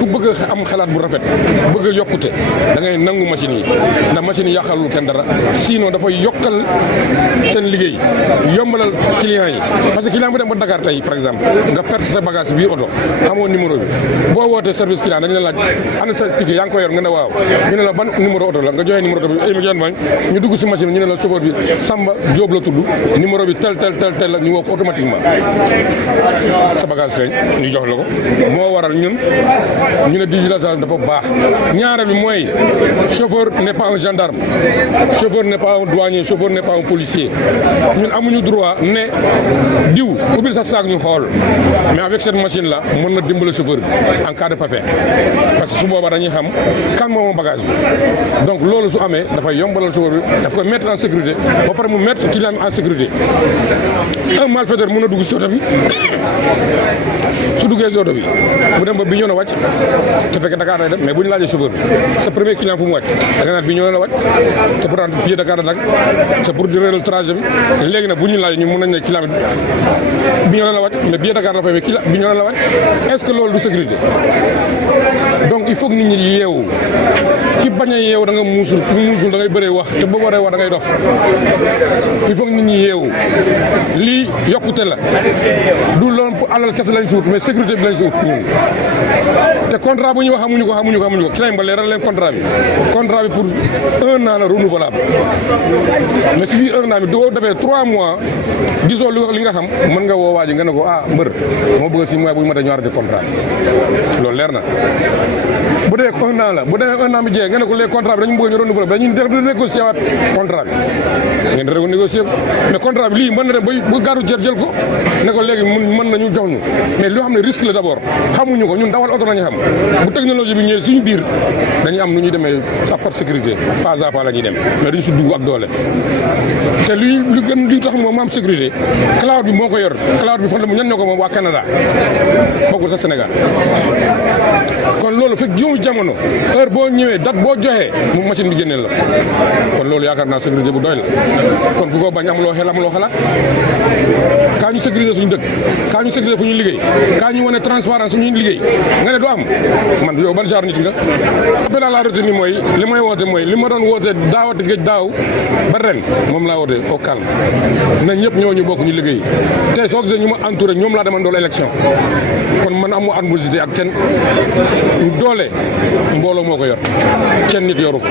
ku bëgg am xalaat bu rafet bëgg a yokkute da ngay nangu machine yi ndax machine yi yàqalul kenn dara sinon dafay yokkal seen liggéey yombalal client yi parce que client bu dem ba Dakar tey par exemple nga perte sa bagage biir oto xamoo numéro bi boo wootee service client dañu la laaj ana sa ticket yaa ngi ko yor nga ne waaw ñu ne la ban numéro oto la nga joxe numéro oto bi ñu dugg si machine ñu ne la chauffeur bi Samba Diop la tudd numéro bi tel la ñu woo ko automatiquement sa bagage feeñ ñu jox la ko moo waral ñu ne digitalisation dafa baax ñaareel bi mooy chauffeur n'est pas un gendarme chauffeur n'est pas un douanier chauffeur n'est pas un policier ñun amuñu droit ne diw ubbil sa saak ñu xool mais avec cette machine là mën na dimbale chauffeur bi en cas de pépin parce que su boobaa dañuy xam kan moom bagage bi donc loolu su amee dafay yombalal chauffeur bi daf koy mettre en sécurité ba pare mu mettre client en sécurité un malfaiteur mën na dugg si oto bi su duggee si oto bi mu dem ba bi ñëw na wàcc te fekk Dakar lay dem mais bu ñu laajee chauffeur bi sa premier client fu mu wàcc da nga naan bi ñëw na wàcc te pourtant pied Dakar la nag c'est pour di réeral trajet bi léegi nag bu ñu laajee ñu mën nañ ne client bi ñëw na wàcc mais pied Dakar la fay mais bi ñëw na wàcc est-ce que loolu du sécurité donc il faut que nit ñi yeewu ki bañ a yeewu da nga muusul da ngay bëree wax te boo waree wax da ngay dof il faut que nit ñi yeewu lii yokkute la du loolu pour alal kese lañ si wut mais sécurité bi lañ si wut ñun te contrat bu ñu wax xamuñu ko ki lañ ba leeral leen contrat bi pour 1 an la renouvelable mais si biir 1 an bi doo defee 3 mois gisoo li nga xam mën nga woo waa ji nga ne ko mbër moo bëgg 6 mois bu ñu mën a ñu arrêté contrat bi loolu leer na bu dee 1 an la bu demee 1 an bi jeex nga ne ko les contrat bi dañu bëgg ñu renouveler dañuy négocier waat contrat bi ngeen di négocier mais contrat bi lii mën na dem ba gaaru jël ko ne ko léegi mën nañu jox ñu mais loo xam ne risque la d'abord xamuñu ko ñun dawal oto nañu xam bu technologie bi ñëwee suñu biir dañuy am nu ñuy demee par sécurité pas à pas la ñuy dem mais duñu si dugg ak doole te li tax moom am sécurité cloud bi moo ko yor cloud bi fan la ñan ñoo ko moom waa Canada bokkul sa Sénégal kon loolu fekk jiwu jamono heure boo ñëwee date boo joxee mu machine bi génneel la kon loolu yaakaar naa sécurité bu doy la kon ku ko bañ amuloo xalaat kaa ñu sécuriser suñu dëkk kaa ñu sécuriser fu ñu liggéey kaa ñu wane transparence suñu liggéey nga ne du am man yow ban genre nit nga. appel à la retenue mooy li may woote mooy li ma doon woote daawati géej daaw ba ren moom laa woote au calme na ñëpp ñoo ñu bokk ñu liggéey tey soo gisee ñu ma entouré ñoom laa demandool élection kon man amu animosité ak kenn doole mbooloo moo ko yor kenn nit yoru ko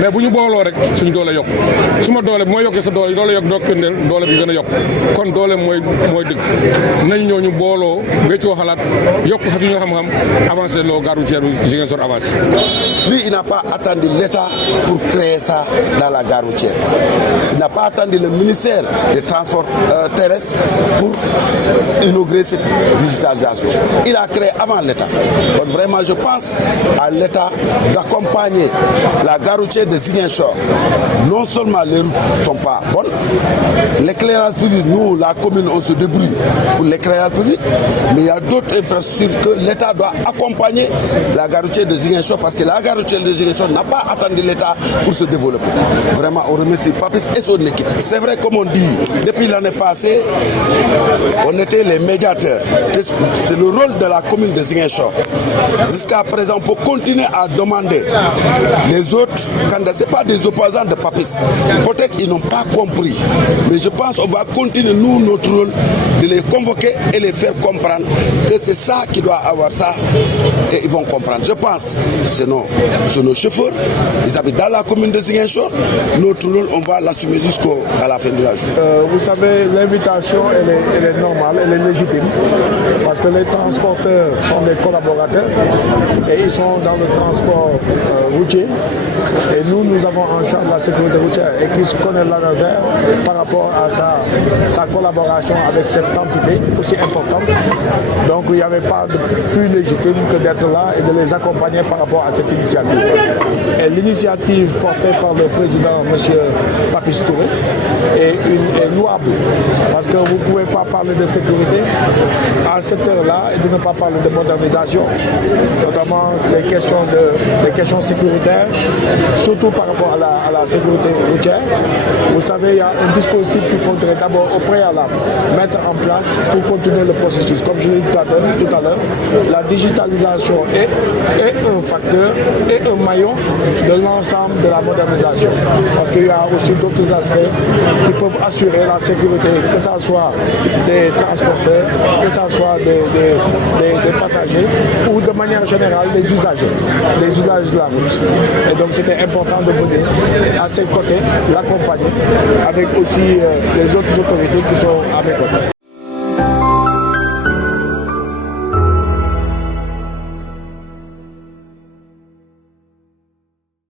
mais bu ñu booloo rek suñu doole yokk su ma doole bu ma yokkee sa doole yokk doo këndeel doole bi gën a yokk kon doole mooy dëgg nañ ñoo ñu booloo weccoo xalaat yokk suñu xam-xam avancé loo gare routière bi Ziguinchor avance. Lui, il n'a pas attendu l'État pour créer ça dans la gare routière. Il n'a pas attendu le ministère des Transports terrestres pour inaugurer cette digitalisation. Il a créé avant l'État. Donc vraiment, je pense à l'État d'accompagner la gare routière de Ziguinchor. Non seulement les routes ne sont pas bonnes, l'éclairage public, nous, la commune, on se débrouille pour l'éclairage public, mais il y a d'autres infrastructures que l'État doit accompagner la gare routière de Ziguinchor parce que la gare routière de Ziguinchor n'a pas attendu l'État pour se développer. Vraiment, on remercie Papis et son équipe. C'est vrai, comme on dit, depuis l'année passée, on était les médiateurs. C'est le rôle de la commune de Ziguinchor. Jusqu'à présent, pour continuer à demander les autres candidats, ce n'est pas des opposants de Papis. Peut-être qu'ils n'ont pas compris. Mais je pense qu'on va continuer, nous, notre rôle, de les convoquer et les faire comprendre que c'est ça qui doit avoir ça. Et ils vont comprendre. Je pense, c'est nos chauffeurs, ils habitent dans la commune de Ziguinchor. Notre rôle, on va l'assumer jusqu'à la fin de la journée. Vous savez, l'invitation, elle est normale, elle est légitime. Parce que les transporteurs sont des collaborateurs et ils sont dans le transport routier. Et nous avons en charge la sécurité routière et qui se connaît la réserve par rapport à sa collaboration avec cette entité aussi importante. Donc il n'y avait pas de plus légitime que d'être là et de les accompagner par rapport à cette initiative. Et l'initiative portée par le président, M. Papis Touré, est louable. Parce que vous ne pouvez pas parler de sécurité à cette heure-là et de ne pas parler de modernisation, notamment également les questions sécuritaires, surtout par rapport à la sécurité routière. Vous savez, il y a un dispositif qu'il faudrait d'abord au préalable mettre en place pour continuer le processus. Comme je l'ai dit tout à l'heure, la digitalisation est un facteur et un maillon de l'ensemble de la modernisation. Parce qu'il y a aussi d'autres aspects qui peuvent assurer la sécurité, que ce soit des transporteurs, que ce soit des passagers ou de manière générale des usagers de la route. Et donc c'était important de venir à ses côtés, l'accompagner avec aussi les autres autorités qui sont à mes côtés.